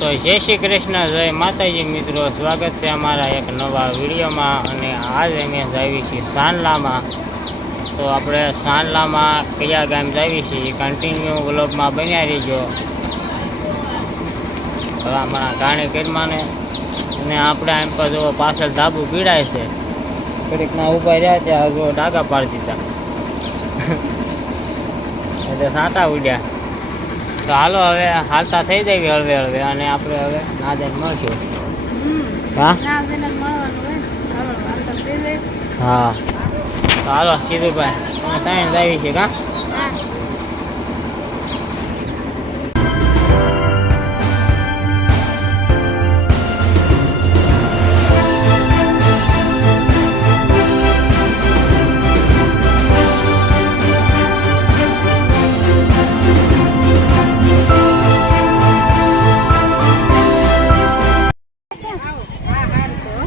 તો જય શ્રી કૃષ્ણ, જય માતાજી મિત્રો, સ્વાગત છે અમારા એક નવા વિડીયોમાં. અને આજ અમે જાવી છીએ સાનલામાં. તો આપણે સાનલામાં કયા ગામ જાવી છીએ કન્ટિન્યુ વ્લોગમાં બન્યા રહીજો. હવે અમારા ગાણી કેડમાંને અને આપણે આમ પર જો પાછળ ધાબુ પીડાય છે, ઘડીકના ઊભા રહ્યા ત્યાં જો ડાગા પાડી દીધા એટલે સાંટા ઉડ્યા. તો હાલો હવે હાલતા થઈ જાય હળવે હળવે, અને આપણે હવે નાજન મળશું. હા હા, તો હાલો સીધુભાઈ તમે ત્યાં આવી છે કા?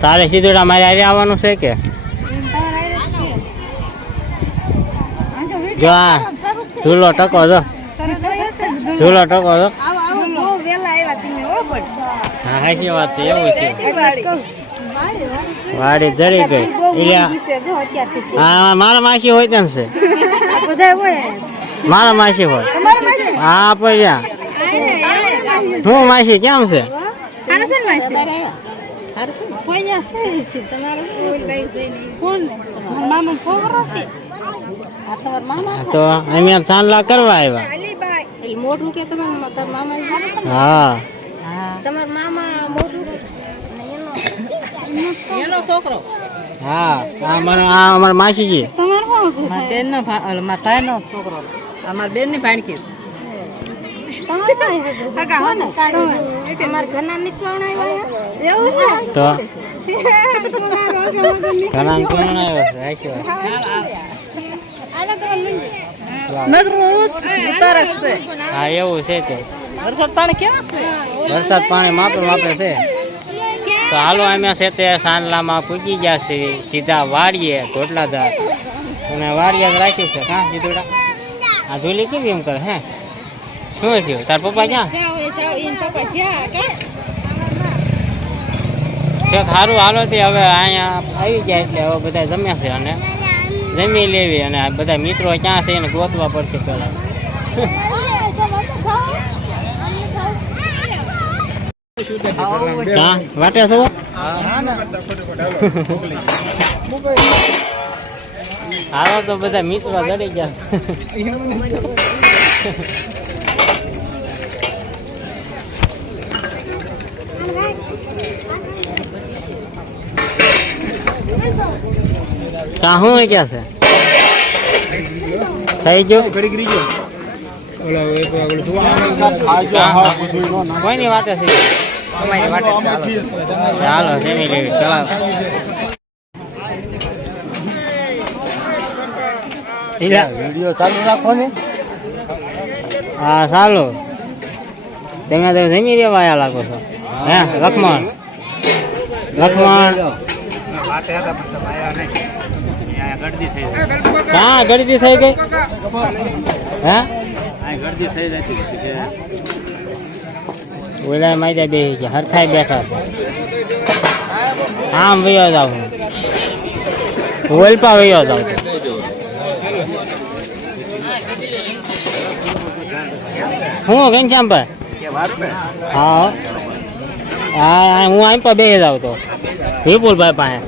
તારે સીધું મારે હારે આવવાનું છે કે? જો આ ઝૂલો ટકો જો, ઝૂલો ટકો જો. હા સાચી વાત છે, એવું છે. વાડી જરી ગઈ. હા મારા માસી હોય ત્યાં છે, મારા માસી હોય. હા પડ્યા હું માસી કેમ છે? તો અમે ચાંદલા કરવા આવ્યા. મોટું કે તમારા મામા? હા તમારા મામા મોટું એનો છોકરો. હા અમારા માસીજી. મારા બેન નો ભાઈ નો છોકરો. અમારા બેન ની ભાણકી. તો ઘણા કોણ આવ્યો છે? હા એવું છે. તે વરસાદ પાણી કેવા? વરસાદ પાણી માપે માપે છે. તો હાલો અમે છે તે સાનલામાં પૂજી ગયા છે, સીધા વાડીએ ધોટલાદાર. અને વાડીએ જ રાખ્યું છે. હા સીધુડા આ ધૂલી કેવી એમ કરે? હે શું થયું? તાર પપ્પા ક્યાં? સારું હાલો તે હવે અહીંયા આવી ગયા એટલે હવે બધા જમ્યા છે અને જમી લેવી. અને બધા મિત્રો ક્યાં છે એને ગોતવા પડશે પેલા. હા વાટે છો? હાલો તો બધા મિત્રો જડી ગયા. કાહું ક્યાં છે? થઈ ગયો કોઈની વાટે છે? અમારી વાટે. ચાલો જમી લેવી. વિડીયો ચાલુ રાખો ને. હા ચાલો. તમે તો જમી લેવા આવ્યા લાગો છો. હે લક્ષ્મણ ક્યાં ગળદી થઈ ગઈ? હે ગળદી થઈ જતી. ઓલા માર્યા બે હરખાઈ બેઠા. આમ વયો જાવ, ઓલપા વયો જાવ. હું ઘનશ્યામ ભાઈ? હા હા હું આમ પર બે જાવ તો વિપુલભાઈ પાસે.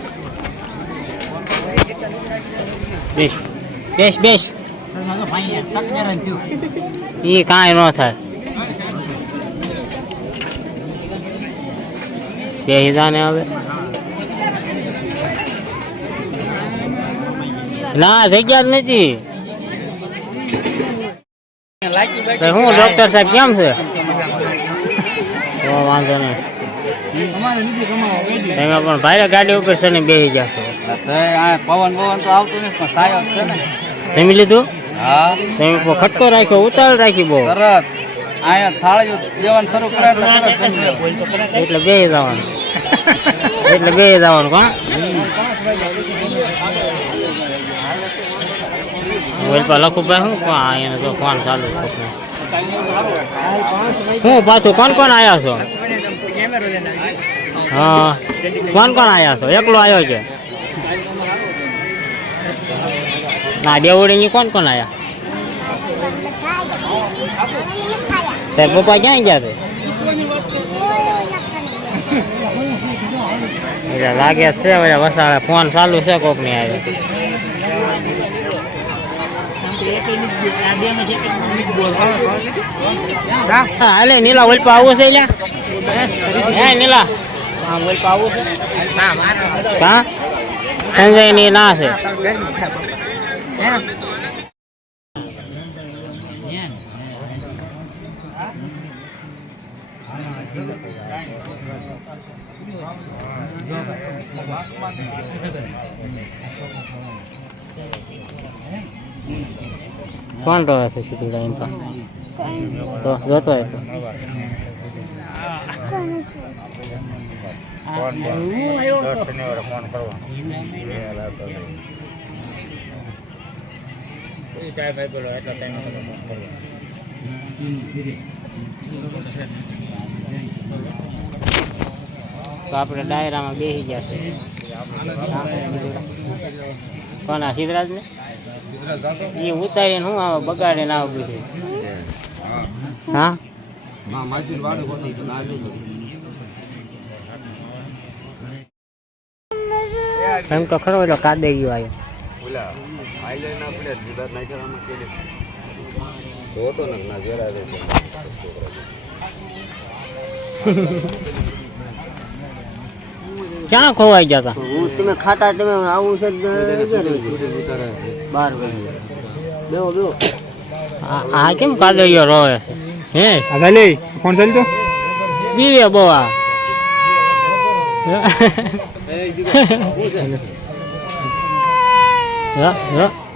બેસ બેસ બેસ. એ કાંઈ ન થાય. બેસી જાને હવે. ના જગ્યા જ નથી. હું ડોક્ટર સાહેબ કેમ છે? વાંધો નહીં. તમે પણ ભાઈ ગાડી ઉપર છે ને બેસી જશો. પવન તો આવતો નથી પણ સાયો છે ને. જમી લીધું? હા. તમે ખટકો રાખ્યો, ઉતાળ રાખી બહુ તરત અહીંયા થાળી દેવાનું શરૂ કરે એટલે બેસી જવાનું. એટલે બેસી જવાનું. કોણ લખુભાઈ શું એને તો ફોન ચાલુ હું પાછું કોણ કોણ આવ્યા છો? હા, કોણ કોણ આવ્યા છો? એકલો આવ્યો છે? ના, દેવડી કોણ કોણ આવ્યા? તાર પપ્પા ક્યાં ગયા છે? એટલે લાગે છે હવે વસાડે ફોન ચાલુ છે કોક ની આવે. હાલે નીલા વલપા આવું છે લ્યા? હે નીલા વલપા આવું છે? હા સંજય ની ના છે. કોણ રહે છે સીધું એમ તો જોતો હોય તો તો આપણે ડાયરામાં બેસી ગયા છે. કોના સિદ્ધરાજ ને એ ઉતારીને હું આવે બગાડીને આવ બધું. હા એમ તો ખરો એટલે કાદે ગયો આવ્યો. ક્યાં ખોવાઈ ગયા હતા? તમે ખાતા તમે આવું છે 12 વાગે. બેહો બેહો. આ કેમ કાદરિયો રોવે છે? હે આગળ ફોન ચાલી તો બીવે બોવા.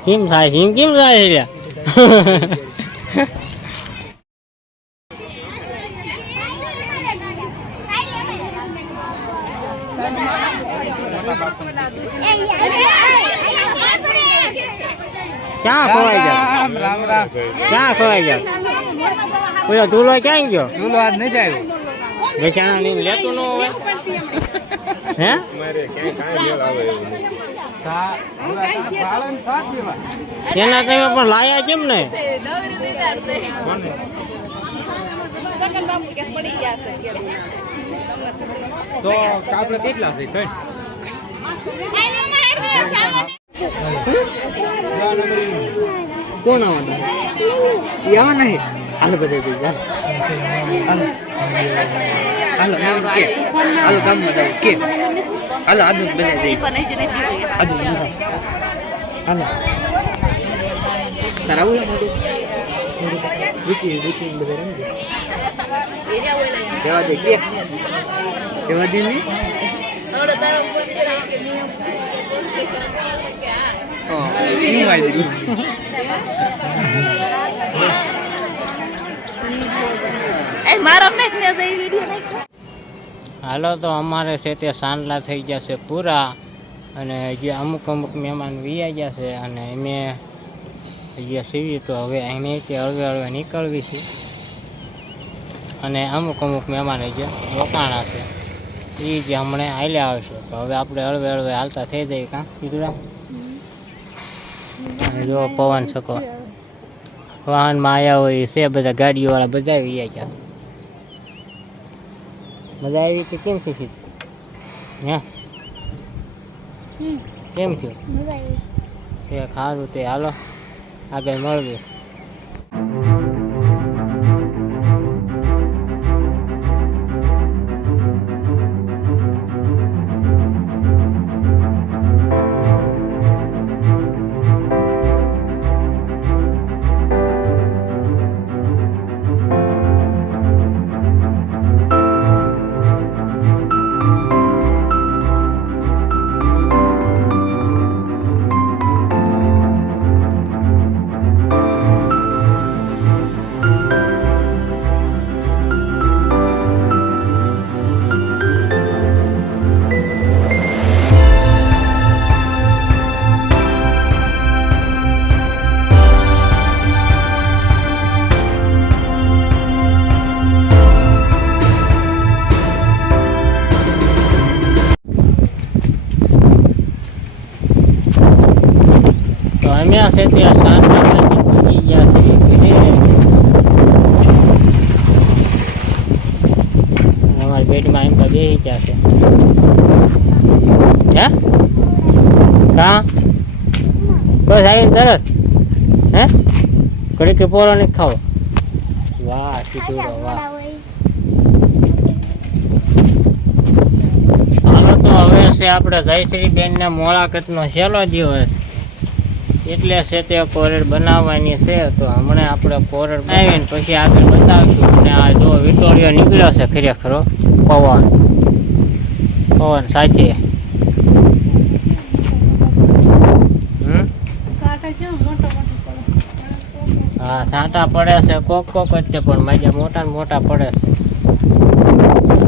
કેમ થાય છે? કેમ થાય છે? ક્યાં ખોવાઈ ગયા? ક્યાં ખોવાઈ ગયા? પેલો ધૂલો ક્યાં ગયો? ધૂલો આજ નહીં જાય. વેચાણા ની લેતું ન હોય. હે એના તમે પણ લાયા કેમ ને? તો આપણે કેટલા છે? કોણ આવવાના? નહીં હાલો બધા હાલો નામ કે હાલો ગામમાં જાવ કે હાલો આદુ બધા જઈ આદુ હાલો તારાવું મોટું રૂકી બધા રમજો કેવા દે કે કેવા દે ને ઓડો તારો ઉપર કે હાલો તો અમારે છે તે સાંડલા થઈ ગયા છે પૂરા અને જે અમુક મહેમાન વિયા ગયા છે અને અમે જે સીવી તો હવે અહીંથી હળવે નીકળવી છે અને અમુક મહેમાન જે રોકાણા છે એ જે હમણાં હાલ્યા આવશે તો હવે આપણે હળવે હાલતા થઈ જાય. કાં કીધું જો પવન શકો વાહનમાં આવ્યા હોય છે બધા ગાડીઓવાળા બધા આવી ગયા. મજા આવી કે કેમ છે? હે કેમ છે? તે સારું તે હાલો આગળ મળવી. અમે આ છે ત્યાં શાંતમાંથી પૂછી ગયા છે અમારી બેટમાં એમ તો બેસી ગયા છે હે કા બસ આવીને તરત હે ઘડી કે પોરો નહીં ખાવો વાહ સીધું વાહ હાલો તો હવે છે આપણે જયશ્રી બેન ને મુલાકાતનો છેલ્લો દિવસ એટલે છે તે કોરેડ બનાવવાની છે તો હમણાં આપણે કોરેડ બનાવીને પછી આગળ બતાવીશું અને આ જો વિટોળિયો નીકળ્યો છે ખરેખર પવન સાચી હા સાંટા પડે છે કોક જ છે પણ મજા મોટા ને મોટા પડે છે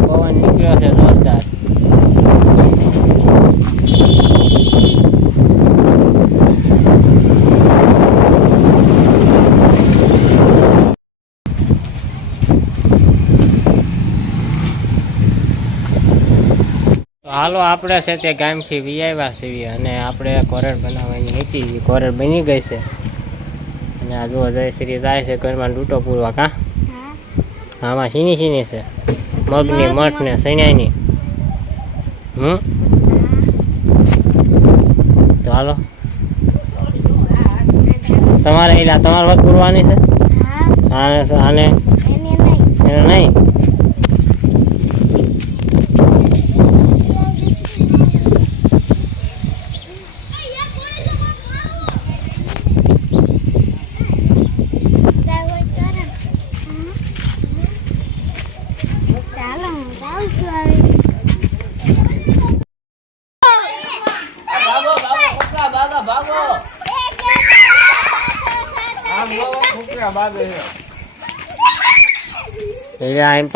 પવન નીકળ્યો છે જોરદાર હાલો આપણે છે તે ગામથી વિયાવ્યા છીએ અને આપણે કોરેડ બનાવવાની હતી કોરેડ બની ગઈ છે અને આ જો જયશ્રી જાય છે ઘરમાં ડૂટો પૂરવા કા આમાં સીની છે મગની મઠ ને સૈણાની તો હાલો તમારે તમારે વાત પૂરવાની છે આને એને નહીં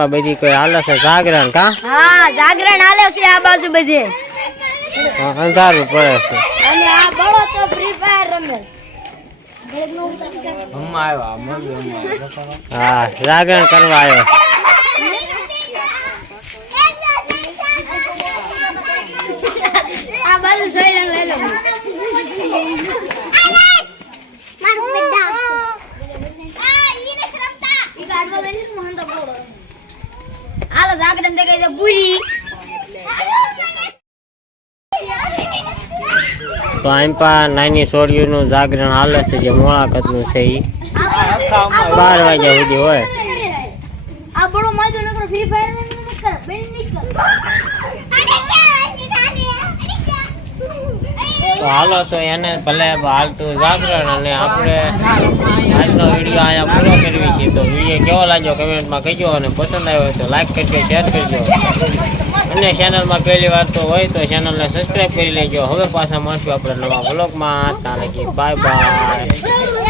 બધી કોઈ હાલે છે જાગરણ કા હા જાગરણ હાલે છે આ બાજુ બધે અંધારું પડે છે અને આ બળો તો ફ્રી ફાયર રમે હા જાગરણ કરવા આવ્યો આ બાજુ સૈરા લઈ લો હાલો જાગરણ દેખાય છે પૂરી તો આમ નાની છોડીઓનું જાગરણ હાલે છે જે મુલાકાતનું છે એ 12 વાગ્યા સુધી હોય આ બળો માજો નકરો ફ્રી ફાયર રમે કરે બેન નીકળ તો હાલો તો એને ભલે હાલતું જાગરણ અને આપણે આજનો વિડીયો અહીંયા પૂરો કરવી છે તો વિડીયો કેવો લાગ્યો કમેન્ટમાં કહેજો અને પસંદ આવ્યો તો લાઈક કરજો શેર કરજો અને ચેનલમાં પહેલી વાર તો હોય તો ચેનલને સબસ્ક્રાઈબ કરી લેજો હવે પાછા મળશું આપણે નવા વ્લોગમાં ત્યાં લગી બાય બાય